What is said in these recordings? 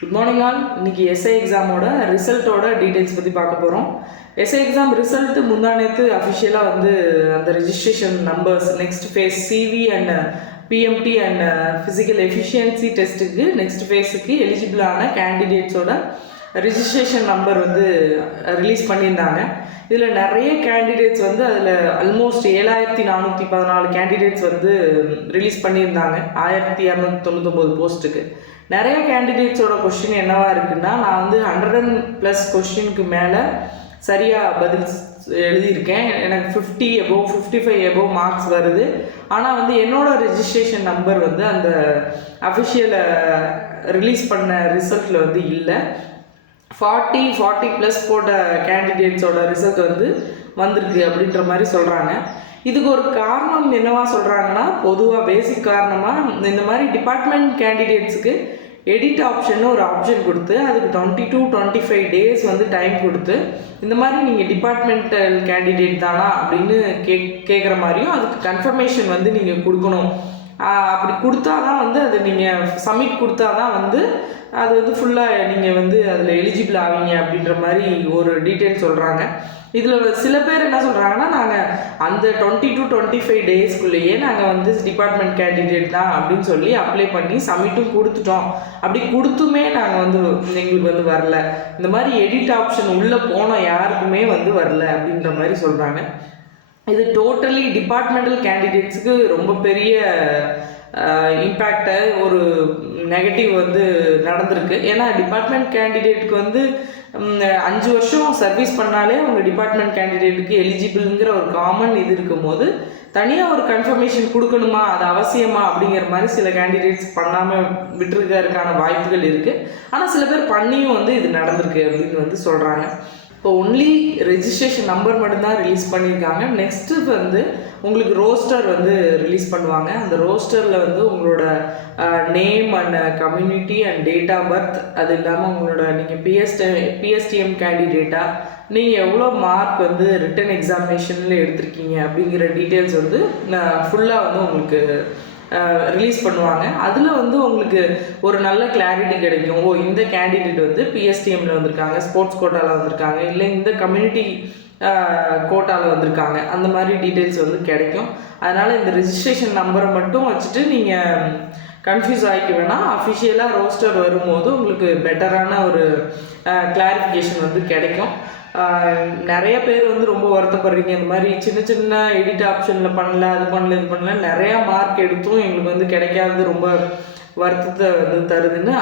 Good morning all. இன்னைக்கு SI எக்ஸாமோட ரிசல்ட்டோட details பற்றி பார்க்க போகிறோம். எஸ்ஐ எக்ஸாம் ரிசல்ட்டு முந்தானேத்து அஃபிஷியலாக வந்து அந்த registration numbers next phase CV and PMT and physical efficiency டெஸ்ட்டுக்கு நெக்ஸ்ட் ஃபேஸுக்கு எலிஜிபிளான கேண்டிடேட்ஸோட ரிஜிஸ்ட்ரேஷன் நம்பர் வந்து ரிலீஸ் பண்ணியிருந்தாங்க. இதில் நிறைய கேண்டிடேட்ஸ் வந்து அதில் ஆல்மோஸ்ட் 7414 கேண்டிடேட்ஸ் வந்து ரிலீஸ் பண்ணியிருந்தாங்க 1299 போஸ்ட்டுக்கு. நிறைய கேண்டிடேட்ஸோட கொஸ்டின் என்னவா இருக்குன்னா, நான் வந்து 100+ கொஸ்டினுக்கு மேலே சரியாக பதில் எழுதியிருக்கேன். எனக்கு 50 above 55 above மார்க்ஸ் வருது. ஆனால் வந்து என்னோட ரெஜிஸ்ட்ரேஷன் நம்பர் வந்து அந்த அஃபிஷியலை ரிலீஸ் பண்ண ரிசல்ட்டில் வந்து இல்லை. 40+ போட்ட கேண்டிடேட்ஸோட ரிசல்ட் வந்து வந்திருக்கு அப்படின்ற மாதிரி சொல்கிறாங்க. இதுக்கு ஒரு காரணம் என்னவா சொல்கிறாங்கன்னா, பொதுவாக பேசிக் காரணமாக இந்த மாதிரி டிபார்ட்மெண்ட் கேண்டிடேட்ஸுக்கு எடிட் ஆப்ஷன் ஒரு ஆப்ஷன் கொடுத்து அதுக்கு 20-25 டேஸ் வந்து டைம் கொடுத்து இந்த மாதிரி நீங்கள் டிபார்ட்மெண்டல் கேண்டிடேட் தானா அப்படின்னு கேட்குற மாதிரியும் அதுக்கு கன்ஃபர்மேஷன் வந்து நீங்கள் கொடுக்கணும். அப்படி கொடுத்தா தான் வந்து அது நீங்கள் சப்மிட் கொடுத்தா தான் வந்து அது வந்து ஃபுல்லாக நீங்கள் வந்து அதில் எலிஜிபிள் ஆவீங்க அப்படின்ற மாதிரி ஒரு டீட்டெயில் சொல்கிறாங்க. இதில் சில பேர் என்ன சொல்கிறாங்கன்னா, நாங்கள் அந்த 20-25 டேஸ்க்குள்ளேயே நாங்கள் வந்து டிபார்ட்மெண்ட் கேண்டிடேட் தான் அப்படின்னு சொல்லி அப்ளை பண்ணி சப்மிட்டும் கொடுத்துட்டோம். அப்படி கொடுத்துமே நாங்கள் வந்து எங்களுக்கு வந்து வரல, இந்த மாதிரி எடிட் ஆப்ஷன் உள்ளே போன யாருக்குமே வந்து வரல அப்படின்ற மாதிரி சொல்கிறாங்க. இது டோட்டலி டிபார்ட்மெண்டல் கேண்டிடேட்ஸுக்கு ரொம்ப பெரிய இம்பேக்டை ஒரு நெகட்டிவ் வந்து நடந்திருக்கு. ஏன்னா டிபார்ட்மெண்ட் கேண்டிடேட்டுக்கு வந்து 5 வருஷம் சர்வீஸ் பண்ணாலே அவங்க டிபார்ட்மெண்ட் கேண்டிடேட்டுக்கு எலிஜிபிள்ங்கிற ஒரு காமன் இது இருக்கும் போது தனியாக ஒரு கன்ஃபர்மேஷன் கொடுக்கணுமா, அது அவசியமா அப்படிங்கிற மாதிரி சில கேண்டிடேட்ஸ் பண்ணாமல் விட்டுருக்கிறதுக்கான வாய்ப்புகள் இருக்குது. ஆனால் சில பேர் பண்ணியும் வந்து இது நடந்திருக்கு அப்படின்னு வந்து சொல்கிறாங்க. இப்போ ஒன்லி ரெஜிஸ்ட்ரேஷன் நம்பர் மட்டும்தான் ரிலீஸ் பண்ணியிருக்காங்க. நெக்ஸ்ட்டு வந்து உங்களுக்கு ரோஸ்டர் வந்து ரிலீஸ் பண்ணுவாங்க. அந்த ரோஸ்டரில் வந்து உங்களோட name and community and date of birth, அது இல்லாமல் உங்களோட நீங்கள் பிஎஸ்டிஎம் கேண்டிடேட்டாக நீங்கள் எவ்வளோ மார்க் வந்து ரிட்டன் எக்ஸாமினேஷனில் எடுத்திருக்கீங்க அப்படிங்கிற டீட்டெயில்ஸ் வந்து ஃபுல்லாக வந்து உங்களுக்கு ரிலீஸ் பண்ணுவாங்க. அதில் வந்து உங்களுக்கு ஒரு நல்ல கிளாரிட்டி கிடைக்கும். இந்த கேண்டிடேட் வந்து பிஎஸ்டிஎம்மில் வந்திருக்காங்க, ஸ்போர்ட்ஸ் கோட்டாவில் வந்திருக்காங்க, இல்லை இந்த கம்யூனிட்டி கோட்டாவில் வந்திருக்காங்க, அந்த மாதிரி டீட்டெயில்ஸ் வந்து கிடைக்கும். அதனால் இந்த ரெஜிஸ்ட்ரேஷன் நம்பரை மட்டும் வச்சுட்டு நீங்கள் கன்ஃபியூஸ் ஆகிக்க வேணாம். அஃபிஷியலாக ரோஸ்டர் வரும்போது உங்களுக்கு பெட்டரான ஒரு கிளாரிஃபிகேஷன் வந்து கிடைக்கும். நிறைய பேர் வந்து ரொம்ப வருத்தப்படுறீங்க, இந்த மாதிரி சின்ன சின்ன எடிட் ஆப்ஷனில் பண்ணல, அது பண்ணல, இது பண்ணல, நிறையா மார்க் எடுத்தும் எங்களுக்கு வந்து கிடைக்காதது ரொம்ப வருத்தத்தை வந்து தருதுன்னு.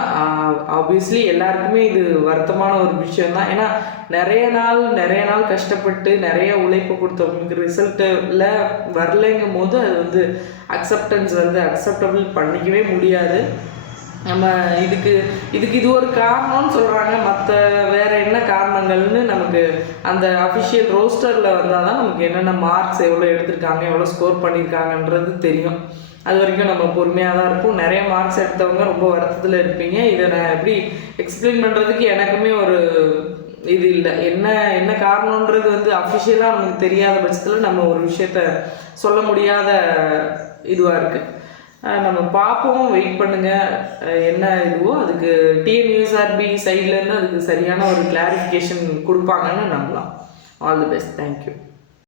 ஆப்வியஸ்லி எல்லாருக்குமே இது வருத்தமான ஒரு விஷயம்தான். ஏன்னா நிறைய நாள் கஷ்டப்பட்டு நிறைய உழைப்பு கொடுத்தவங்களுக்கு ரிசல்ட்டில் வரலைங்கும் போது அது வந்து அக்செப்டபிள் பண்ணிக்கவே முடியாது. நம்ம இதுக்கு இது ஒரு காரணம்னு சொல்கிறாங்க. மற்ற வேறு என்ன காரணங்கள்னு நமக்கு அந்த அஃபிஷியல் ரோஸ்டரில் வந்தால் தான் நமக்கு என்னென்ன மார்க்ஸ் எவ்வளோ எடுத்திருக்காங்க, எவ்வளோ ஸ்கோர் பண்ணியிருக்காங்கன்றது தெரியும். அது வரைக்கும் நம்ம பொறுமையாக தான் இருக்கும். நிறைய மார்க்ஸ் எடுத்தவங்க ரொம்ப வருத்தத்தில் இருப்பீங்க. இதை நான் எப்படி எக்ஸ்பிளைன் பண்ணுறதுக்கு எனக்குமே ஒரு இது இல்லை. என்ன காரணன்றது வந்து அஃபிஷியலாக நமக்கு தெரியாத பட்சத்தில் நம்ம ஒரு விஷயத்த சொல்ல முடியாத இதுவாக இருக்குது. நம்ம பார்ப்போம், வெயிட் பண்ணுங்கள். என்ன இதுவோ அதுக்கு டிஎன்யூஎஸ்ஆர்பி சைட்லேருந்து அதுக்கு சரியான ஒரு கிளாரிஃபிகேஷன் கொடுப்பாங்கன்னு நம்பலாம். All the best. தேங்க்யூ.